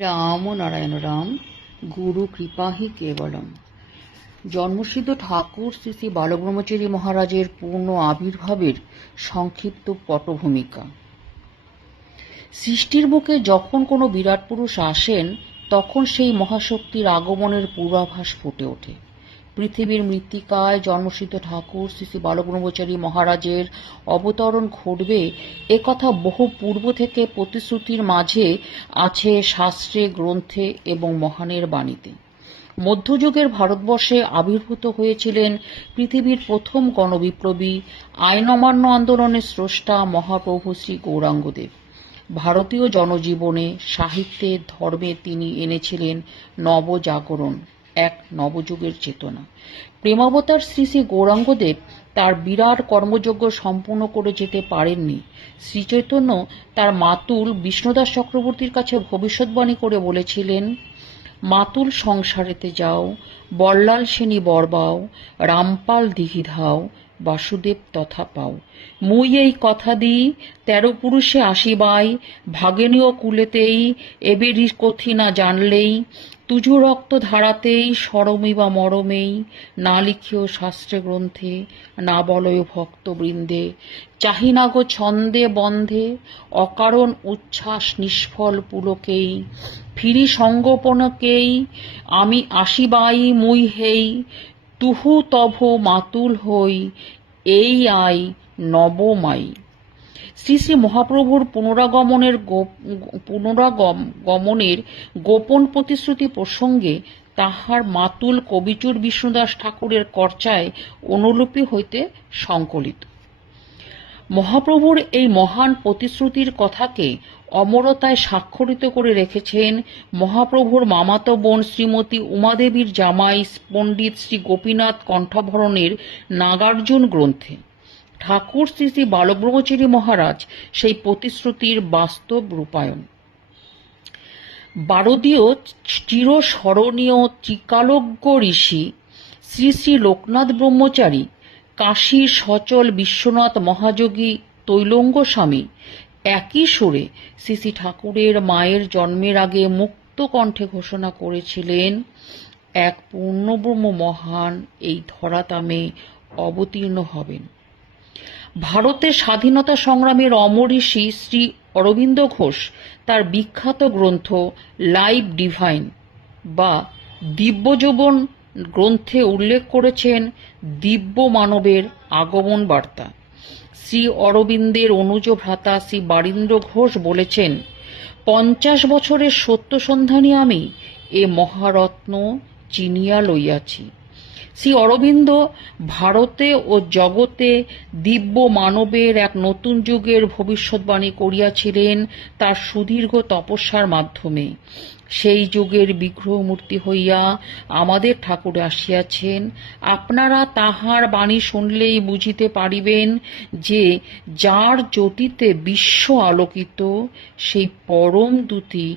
রাম নারায়ণ রাম, গুরু কৃপাহি কেবলম। জন্মসিদ্ধ ঠাকুর শ্রী শ্রী বালব্রহ্মচারী মহারাজের পূর্ণ আবির্ভাবের সংক্ষিপ্ত পটভূমিকা। সৃষ্টির বুকে যখন কোনো বিরাট পুরুষ আসেন, তখন সেই মহাশক্তির আগমনের পূর্বাভাস ফুটে ওঠে। পৃথিবীর মৃত্তিকায় জন্মসিদ্ধ ঠাকুর শ্রী শ্রী বালব্রহ্মচারী মহারাজের অবতরণ ঘটবে, একথা বহু পূর্ব থেকে প্রতিশ্রুতির মাঝে আছে শাস্ত্রে, গ্রন্থে এবং মহানের বাণীতে। মধ্যযুগের ভারতবর্ষে আবির্ভূত হয়েছিলেন পৃথিবীর প্রথম গণবিপ্লবী, আইন অমান্য আন্দোলনের স্রষ্টা মহাপ্রভু শ্রী গৌরাঙ্গদেব। ভারতীয় জনজীবনে, সাহিত্যে, ধর্মে তিনি এনেছিলেন নবজাগরণ, এক নবযুগের চেতনা। প্রেমাবতার শ্রী শ্রী গৌরাঙ্গদেব তার বিরাট কর্মযজ্ঞ সম্পূর্ণ করে যেতে পারেননি। শ্রীচৈতন্য তার মাতুল বিষ্ণুদাস চক্রবর্তীর কাছে ভবিষ্যৎবাণী করে বলেছিলেন, মাতুল সংসারেতে যাও, বল্লাল সেনী বরবাও, রামপাল দিঘি ধাও, বাসুদেব তথা পাও। মুই এই কথা দিই, 13 পুরুষে আসিবাই, ভাগেনীয় কুলেতেই, এবেরি কথি না জানলেই, তুজু রক্ত ধারাতেই, সরমী বা মরমেই, না লিখিও শাস্ত্রে গ্রন্থে, না বলয় ভক্তবৃন্দে, চাহি না গো ছন্দে বন্ধে, অকারণ উচ্ছ্বাস নিষ্ফল পুলকেই, ফিরি সঙ্গোপনকেই, আমি আসিবাই মুই হেই, তুহু তভ মাতুল হই, এই আই নবমাই। শ্রী শ্রী মহাপ্রভুর পুনরাগমনের গোপন প্রতিশ্রুতি প্রসঙ্গে তাহার মাতুল কবিচুর বিষ্ণুদাস ঠাকুরের কর্চায় অনুলিপি হইতে সংকলিত। মহাপ্রভুর এই মহান প্রতিশ্রুতির কথাকে অমরতায় স্বাক্ষরিত করে রেখেছেন মহাপ্রভুর মামাতো বোন শ্রীমতী উমাদেবীর জামাই পণ্ডিত শ্রী গোপীনাথ কণ্ঠাভরণের নাগার্জুন গ্রন্থে। ঠাকুর শ্রী শ্রী বালব্রহ্মচারী মহারাজ সেই প্রতিশ্রুতির বাস্তব রূপায়ণ। বারদীয় চিরস্মরণীয় ত্রিকালজ্ঞ ঋষি শ্রী শ্রী লোকনাথ ব্রহ্মচারী, কাশীর সচল বিশ্বনাথ মহাযোগী তৈলঙ্গ স্বামী একই সুরে শ্রী শ্রী ঠাকুরের মায়ের জন্মের আগে মুক্ত কণ্ঠে ঘোষণা করেছিলেন, এক পূর্ণব্রহ্ম মহান এই ধরাতামে অবতীর্ণ হবেন। ভারতের স্বাধীনতা সংগ্রামের অমর ঋষি শ্রী অরবিন্দ ঘোষ তার বিখ্যাত গ্রন্থ লাইফ ডিভাইন বা দিব্যযৌবন গ্রন্থে উল্লেখ করেছেন দিব্য মানবের আগমন বার্তা। শ্রী অরবিন্দের অনুজ ভ্রাতা শ্রী বারীন্দ্র ঘোষ বলেছেন, 50 বছরের সত্য সন্ধানী আমি এ মহারত্ন চিনিয়া লইয়াছি। শ্রী অরবিন্দ ভারতে ও জগতে দিব্য মানবের এক নতুন যুগের ভবিষ্যৎবাণী করিয়াছিলেন তার সুদীর্ঘ তপস্যার মাধ্যমে। সেই যুগের বিগ্রহ মূর্তি হইয়া আমাদের ঠাকুর আসিয়াছেন। আপনারা তাহার বাণী শুনলেই বুঝিতে পারিবেন যে যার জ্যোতিতে বিশ্ব আলোকিত, সেই পরম দূতী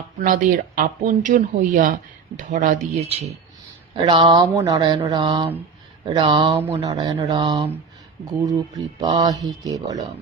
আপনাদের আপনজন হইয়া ধরা দিয়েছে। রাম নারায়ণ রাম, রাম নারায়ণ রাম, গুরু কৃপাহি কেবলম।